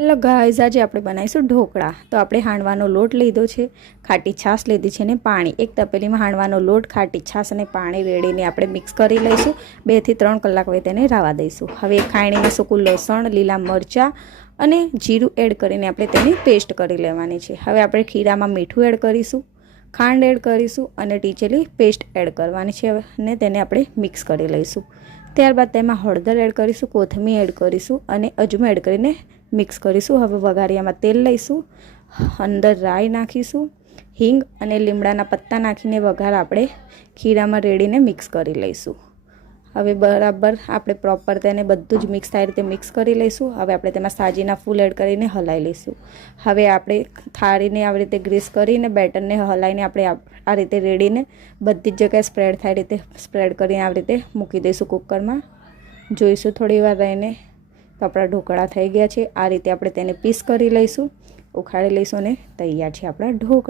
Hello guys, આજે આપણે બનાવીશું ઢોકળા। તો આપણે હાંડવાનો લોટ લીધો છે, ખાટી છાશ લીધી છે ને પાણી। એક તપેલીમાં હાંડવાનો લોટ, ખાટી છાશ અને પાણી રેડીને આપણે મિક્સ કરી લઈશું। 2 થી 3 કલાક હવે તેને રાવા દઈશું। હવે એક ખાણીમાં સૂકું લસણ, લીલા મરચાં અને જીરું એડ કરીને આપણે તેની પેસ્ટ કરી લેવાની છે। હવે આપણે ખીરામાં મીઠું એડ કરીશું, ખાંડ એડ કરીશું અને ટીચેલી પેસ્ટ એડ કરવાની છે અને તેને આપણે મિક્સ કરી લઈશું। ત્યારબાદ તેમાં હળદર એડ કરીશું, કોથમીર એડ કરીશું અને અજમો એડ કરીને મિક્સ કરીશું। હવે વઘારિયામાં તેલ લઈશું, અંદર રાઈ નાખીશું, હિંગ અને લીમડાના પત્તા નાખીને વઘાર આપણે ખીરામાં રેડીને મિક્સ કરી લઈશું। હવે બરાબર આપણે પ્રોપર તેને બધું જ મિક્સ થાય રીતે મિક્સ કરી લઈશું। હવે આપણે તેમાં સાજીના ફૂલ એડ કરીને હલાવી લઈશું। હવે આપણે થાળીને આવી રીતે ગ્રીસ કરીને બેટરને હલાવીને આપણે આ રીતે રેડીને બધી જ જગ્યાએ સ્પ્રેડ થાય રીતે સ્પ્રેડ કરીને આવી રીતે મૂકી દઈશું કુકરમાં। જોઈશું થોડી વાર રહીને તો આપણા ઢોકળા થઈ ગયા છે। આ રીતે આપણે તેને પીસ કરી લઈશું, ઉખાડી લઈશું અને તૈયાર છે આપણા ઢોકળા।